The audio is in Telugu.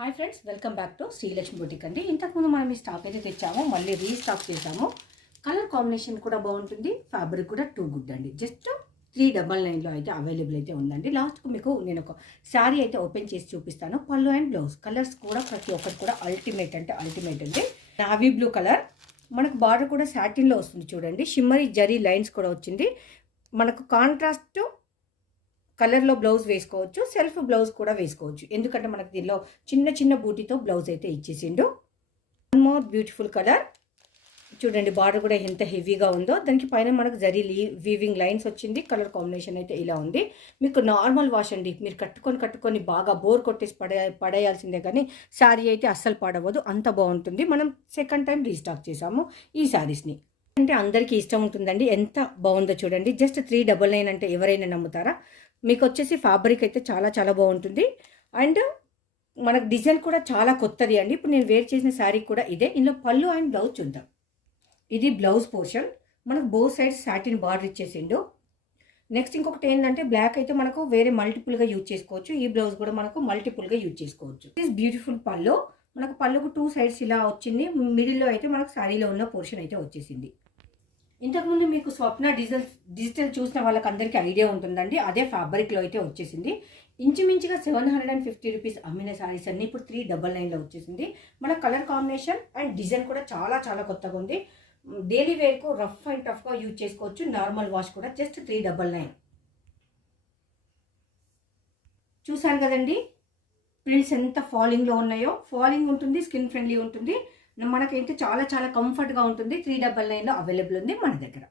Hi friends, welcome back to Srilakshmi boutique అండి. ఇంతకుముందు మనం ఈ స్టాక్ అయితే తెచ్చాము, మళ్ళీ రీస్టాక్ చేసాము. కలర్ కాంబినేషన్ కూడా బాగుంటుంది, ఫ్యాబ్రిక్ కూడా టూ గుడ్ అండి. జస్ట్ 399లో అయితే అవైలబుల్ అయితే ఉందండి. లాస్ట్కు మీకు నేను ఒక శారీ అయితే ఓపెన్ చేసి చూపిస్తాను. పళ్ళు అండ్ బ్లౌజ్ కలర్స్ కూడా ప్రతి ఒక్కటి కూడా అల్టిమేట్ అంటే అల్టిమేట్ అండి. నావీ బ్లూ కలర్, మనకు బార్డర్ కూడా సాటిన్లో వస్తుంది చూడండి. షిమ్మరీ జరీ లైన్స్ కూడా వచ్చింది. మనకు కాంట్రాస్ట్ కలర్లో బ్లౌజ్ వేసుకోవచ్చు, సెల్ఫ్ బ్లౌజ్ కూడా వేసుకోవచ్చు. ఎందుకంటే మనకు దీనిలో చిన్న చిన్న బూటీతో బ్లౌజ్ అయితే ఇచ్చేసిండు. వన్ మోర్ బ్యూటిఫుల్ కలర్ చూడండి, బార్డర్ కూడా ఎంత హెవీగా ఉందో. దానికి పైన మనకు జరీ వీవింగ్ లైన్స్ వచ్చింది. కలర్ కాంబినేషన్ అయితే ఇలా ఉంది. మీకు నార్మల్ వాష్ అండి, మీరు కట్టుకొని బాగా బోర్ కొట్టేసి పడేయాల్సిందే, కానీ శారీ అయితే అస్సలు పడవదు, అంత బాగుంటుంది. మనం సెకండ్ టైం రీస్టాక్ చేసాము ఈ శారీస్ని. అంటే అందరికీ ఇష్టం ఉంటుందండి. ఎంత బాగుందో చూడండి. జస్ట్ 399 అంటే ఎవరైనా నమ్ముతారా? మీకు వచ్చేసి ఫ్యాబ్రిక్ అయితే చాలా చాలా బాగుంటుంది. అండ్ మనకు డిజైన్ కూడా చాలా కొత్తది అండి. ఇప్పుడు నేను వేర్ చేసిన శారీ కూడా ఇదే. ఇందులో పళ్ళు అండ్ బ్లౌజ్ చూద్దాం. ఇది బ్లౌజ్ పోర్షన్, మనకు బోత్ సైడ్స్ సాటిన్ బార్డర్ ఇచ్చేసిండు. నెక్స్ట్ ఇంకొకటి ఏంటంటే, బ్లాక్ అయితే మనకు వేరే మల్టిపుల్గా యూజ్ చేసుకోవచ్చు. ఈ బ్లౌజ్ కూడా మనకు మల్టిపుల్గా యూజ్ చేసుకోవచ్చు. దిస్ బ్యూటిఫుల్ పళ్ళు, మనకు పళ్ళుకు 2 సైడ్స్ ఇలా వచ్చింది. మిడిల్లో అయితే మనకు శారీలో ఉన్న పోర్షన్ అయితే వచ్చేసింది. ఇంతకుముందు మీకు స్వప్న డిజిటల్ చూసిన వాళ్ళకి అందరికీ ఐడియా ఉంటుందండి. అదే ఫ్యాబ్రిక్లో అయితే వచ్చేసింది. ఇంచుమించుగా 750 రూపీస్ అమ్మిన శారీస్ అన్ని ఇప్పుడు 399లో వచ్చేసింది. మన కలర్ కాంబినేషన్ అండ్ డిజైన్ కూడా చాలా చాలా కొత్తగా ఉంది. డైలీ వేర్కు రఫ్ అండ్ టఫ్గా యూజ్ చేసుకోవచ్చు. నార్మల్ వాష్ కూడా జస్ట్ 399. చూసారు కదండి, ప్రింట్స్ ఎంత ఫాలింగ్లో ఉన్నాయో. ఫాలింగ్ ఉంటుంది, స్కిన్ ఫ్రెండ్లీ ఉంటుంది. మనకైతే చాలా చాలా కంఫర్ట్గా ఉంటుంది. 399లో అవైలబుల్ ఉంది మన దగ్గర.